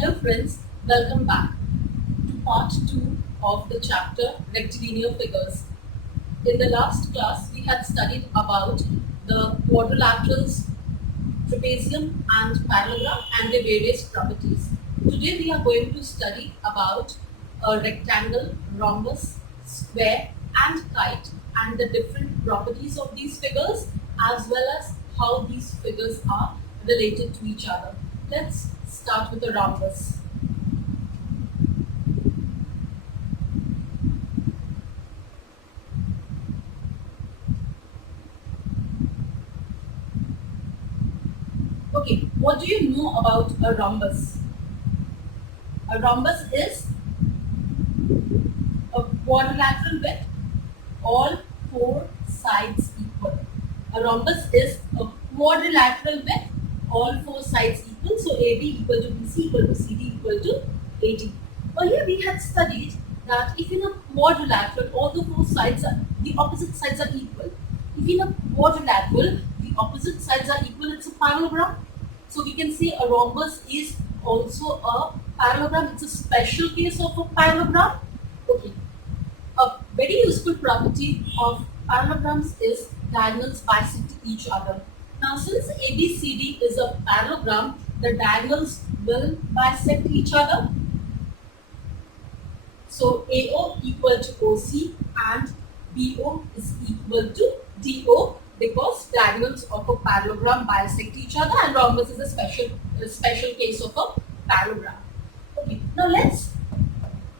Hello friends, welcome back to part 2 of the chapter rectilinear figures. In the last class, we had studied about the quadrilaterals, trapezium and parallelogram and their various properties. Today we are going to study about a rectangle, rhombus, square and kite and the different properties of these figures as well as how these figures are related to each other. Let's start with the rhombus. Okay, what do you know about a rhombus? A rhombus is a quadrilateral with all four sides equal. A rhombus is a quadrilateral with all four sides equal. So AB equal to BC equal to CD equal to AD. Earlier we had studied that if in a quadrilateral all the four sides are the opposite sides are equal. If in a quadrilateral the opposite sides are equal, it's a parallelogram. So we can say a rhombus is also a parallelogram. It's a special case of a parallelogram. Okay. A very useful property of parallelograms is diagonals bisect each other. Now, since ABCD is a parallelogram, the diagonals will bisect each other. So, AO equal to OC and BO is equal to DO because diagonals of a parallelogram bisect each other and rhombus is a special case of a parallelogram. Okay, now let's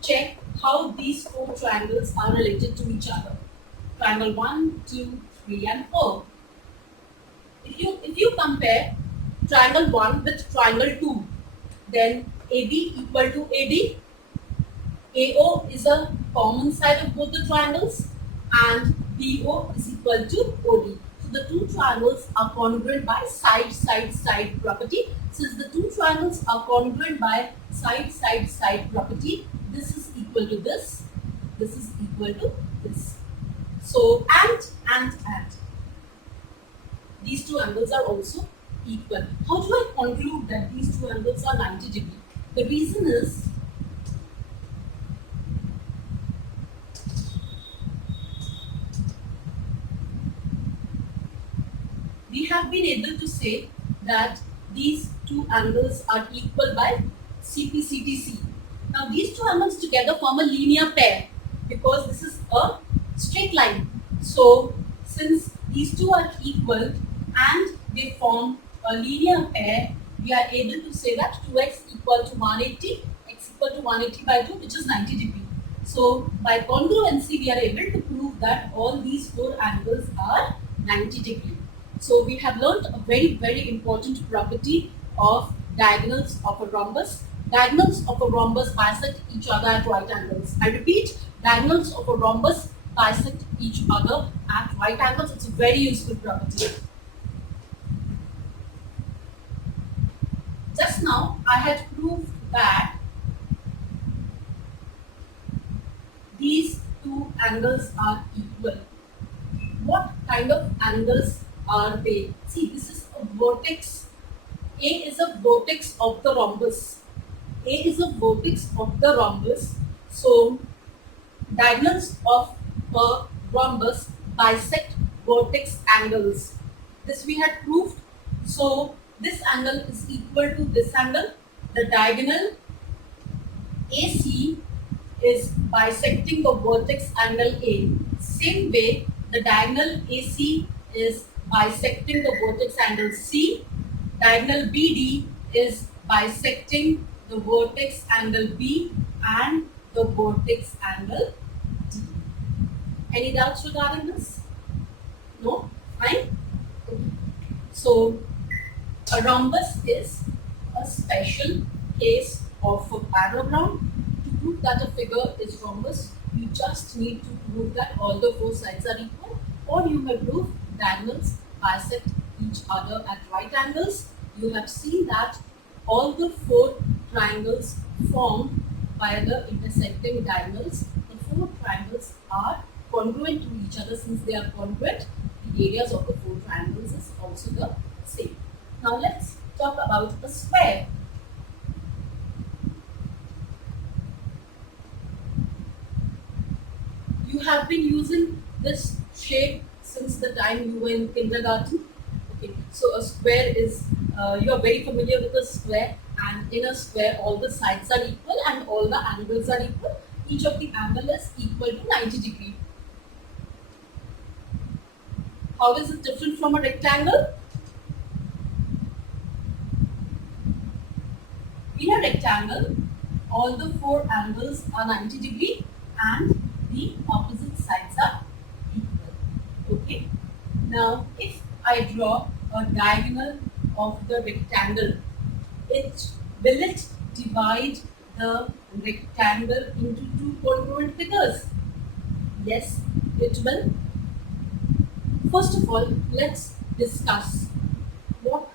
check how these four triangles are related to each other. Triangle 1, 2, 3 and 4. If you compare triangle 1 with triangle 2, then AB equal to AD. AO is a common side of both the triangles and BO is equal to OD. So the two triangles are congruent by side property. Since the two triangles are congruent by side property, this is equal to this is equal to this. So and these two angles are also equal. How do I conclude that these two angles are 90 degree? The reason is we have been able to say that these two angles are equal by CPCTC. Now these two angles together form a linear pair because this is a straight line. So since these two are equal and they form a linear pair, we are able to say that 2x equal to 180, x equal to 180 by 2, which is 90 degree. So by congruency, we are able to prove that all these four angles are 90 degree. So we have learned a very important property of diagonals of a rhombus. Diagonals of a rhombus bisect each other at right angles. I repeat, diagonals of a rhombus bisect each other at right angles. It's a very useful property. Just now, I had proved that these two angles are equal. What kind of angles are they? See, this is a vertex. A is a vertex of the rhombus. A is a vertex of the rhombus. So, diagonals of a rhombus bisect vertex angles. This we had proved. So, this angle is equal to this angle. The diagonal AC is bisecting the vertex angle A. Same way, the diagonal AC is bisecting the vertex angle C. Diagonal BD is bisecting the vertex angle B and the vertex angle D. Any doubts regarding this? No? Fine? Okay. So, a rhombus is a special case of a parallelogram. To prove that a figure is rhombus, you just need to prove that all the four sides are equal, or you may prove diagonals bisect each other at right angles. You have seen that all the four triangles formed by the intersecting diagonals. The four triangles are congruent to each other. Since they are congruent, the areas of the four triangles is also the same. Now let's talk about a square. You have been using this shape since the time you were in kindergarten. Okay, so a square is, you are very familiar with a square, and in a square all the sides are equal and all the angles are equal. Each of the angle is equal to 90 degree. How is it different from a rectangle? In a rectangle, all the four angles are 90 degree and the opposite sides are equal. Okay. Now, if I draw a diagonal of the rectangle, will it divide the rectangle into two congruent figures? Yes, it will. First of all, let's discuss what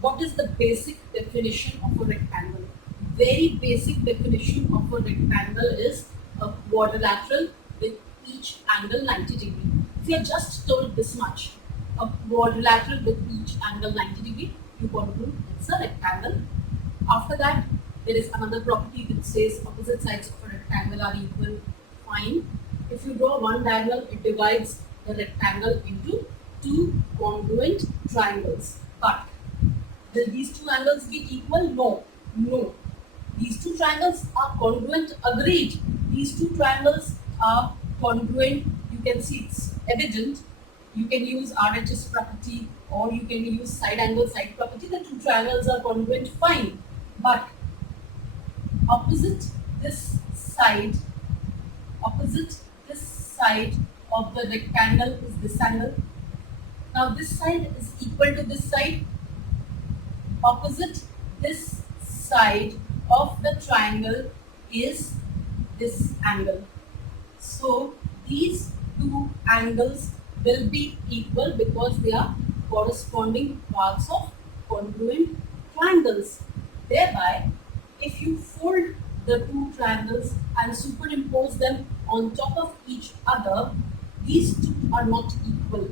what is the basic definition of a rectangle. Very basic definition of a rectangle is a quadrilateral with each angle 90 degree. If you are just told this much, a quadrilateral with each angle 90 degree, you conclude it's a rectangle. After that, there is another property which says opposite sides of a rectangle are equal. Fine. If you draw one diagonal, it divides the rectangle into two congruent triangles. But will these two angles be equal? No. No. These two triangles are congruent, agreed. These two triangles are congruent. You can see it's evident. You can use RHS property or you can use side angle side property. The two triangles are congruent, fine. But opposite this side, opposite this side of the rectangle is this angle. Now this side is equal to this side. Opposite this side of the triangle is this angle. So these two angles will be equal because they are corresponding parts of congruent triangles. Thereby, if you fold the two triangles and superimpose them on top of each other, these two are not equal.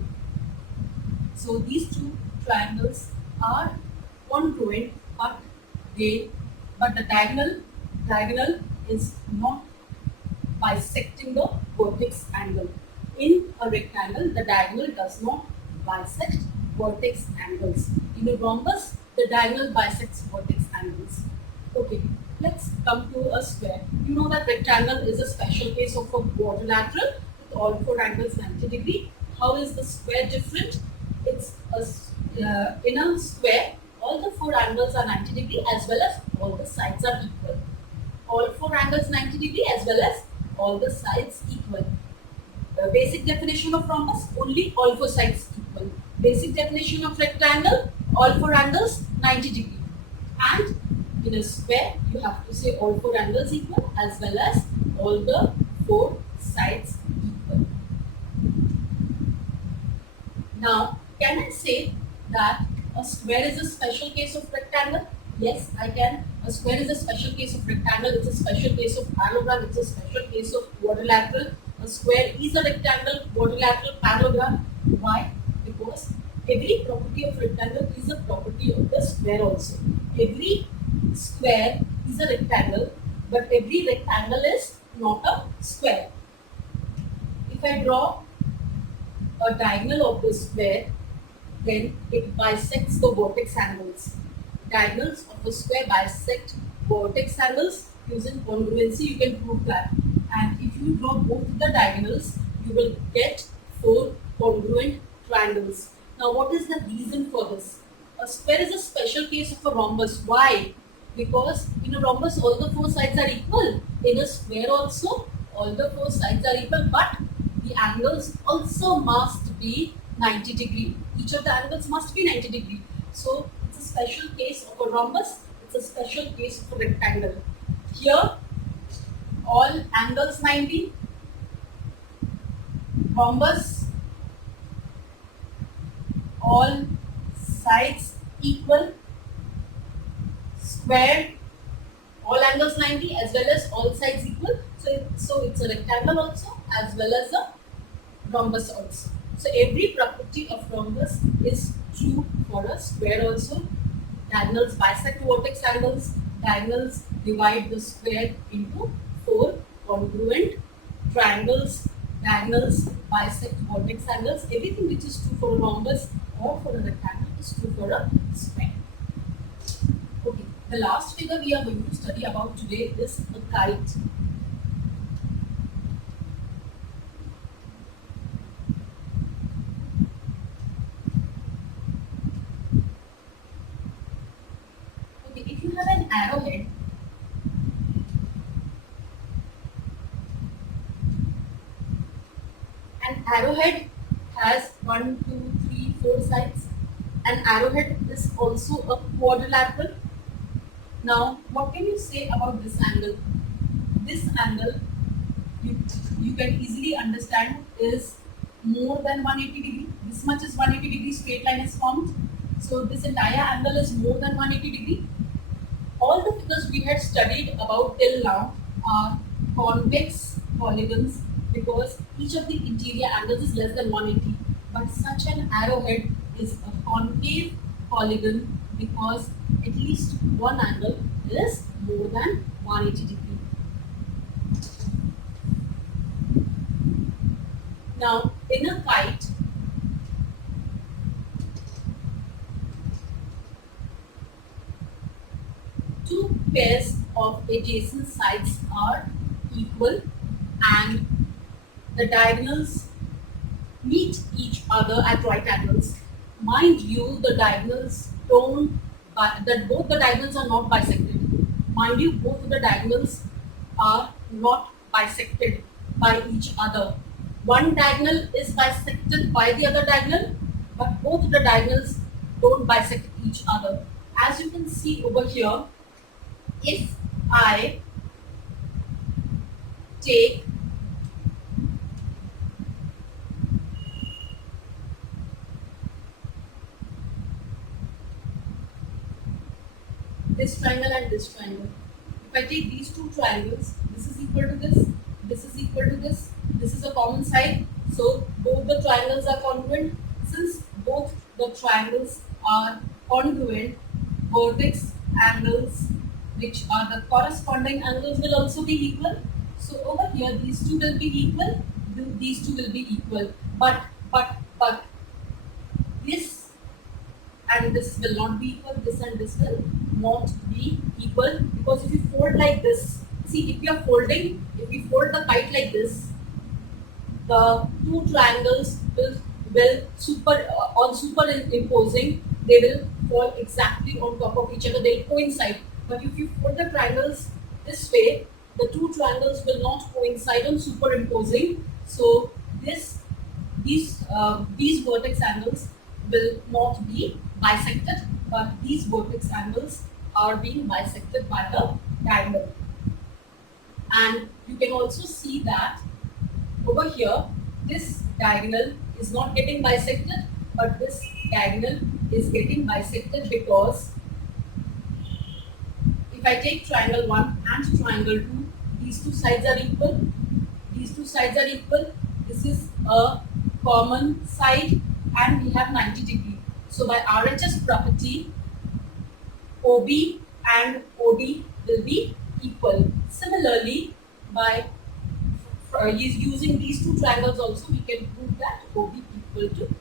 So these two triangles are congruent, but the diagonal is not bisecting the vertex angle. In a rectangle, the diagonal does not bisect vertex angles. In a rhombus, the diagonal bisects vertex angles. Okay, let's come to a square. You know that rectangle is a special case of a quadrilateral with all four angles 90 degree. How is the square different? It's in a square, all the four angles are 90 degree as well as all the sides are equal. All four angles 90 degree as well as all the sides equal. The basic definition of rhombus, only all four sides equal. Basic definition of rectangle, all four angles 90 degree. And in a square, you have to say all four angles equal as well as all the four sides equal. Now, can I say that a square is a special case of rectangle? Yes, I can. A square is a special case of rectangle. It's a special case of parallelogram. It's a special case of quadrilateral. A square is a rectangle, quadrilateral, parallelogram. Why? Because every property of rectangle is a property of the square also. Every square is a rectangle, but every rectangle is not a square. If I draw a diagonal of the square, then it bisects the vertex angles. Diagonals of a square bisect vertex angles. Using congruency, you can prove that. And if you draw both the diagonals, you will get four congruent triangles. Now, what is the reason for this? A square is a special case of a rhombus. Why? Because in a rhombus, all the four sides are equal. In a square also, all the four sides are equal, but the angles also must be 90 degree. Each of the angles must be 90 degree. So it's a special case of a rhombus. It's a special case of a rectangle. Here, all angles 90. Rhombus, all sides equal. Square, all angles 90 as well as all sides equal. So it's a rectangle also as well as a rhombus also. So every property of rhombus is true for a square also. Diagonals bisect vertex angles. Diagonals divide the square into four congruent triangles. diagonals bisect vertex angles. Everything which is true for a rhombus or for a rectangle is true for a square. Okay, the last figure we are going to study about today is a kite. Okay, if you have an arrowhead, an arrowhead has 1, 2, 3, 4 sides. An arrowhead is also a quadrilateral. Now, what can you say about this angle? This angle, you, you can easily understand, is more than 180 degree. This much is 180 degree, straight line is formed. So this entire angle is more than 180 degree. All the figures we had studied about till now are convex polygons because each of the interior angles is less than 180. But such an arrowhead is a concave polygon because at least one angle is more than 180 degree. Now, in a kite, two pairs of adjacent sides are equal and the diagonals meet each other at right angles. Mind you, the diagonals don't, that both the diagonals are not bisected. Mind you, both the diagonals are not bisected by each other. One diagonal is bisected by the other diagonal, but both the diagonals don't bisect each other. As you can see over here, if I take this triangle and this triangle, if I take these two triangles, this is equal to this is equal to this is a common side, so both the triangles are congruent. Since both the triangles are congruent, vertex angles which are the corresponding angles will also be equal. So over here these two will be equal, these two will be equal, but this and this will not be equal, this and this will not be equal, because if you fold like this, see, if you are folding, if we fold the kite like this, the two triangles will superimposing, they will fall exactly on top of each other, they'll coincide. But if you fold the triangles this way, the two triangles will not coincide on superimposing. So these vertex angles will not be bisected, but these vertex angles are being bisected by the diagonal. And you can also see that over here, this diagonal is not getting bisected, but this diagonal is getting bisected because if I take triangle 1 and triangle 2, these two sides are equal. These two sides are equal. This is a common side and we have 90 degree. So by RHS property, OB and OD will be equal. Similarly, by using these two triangles also, we can prove that OB equal to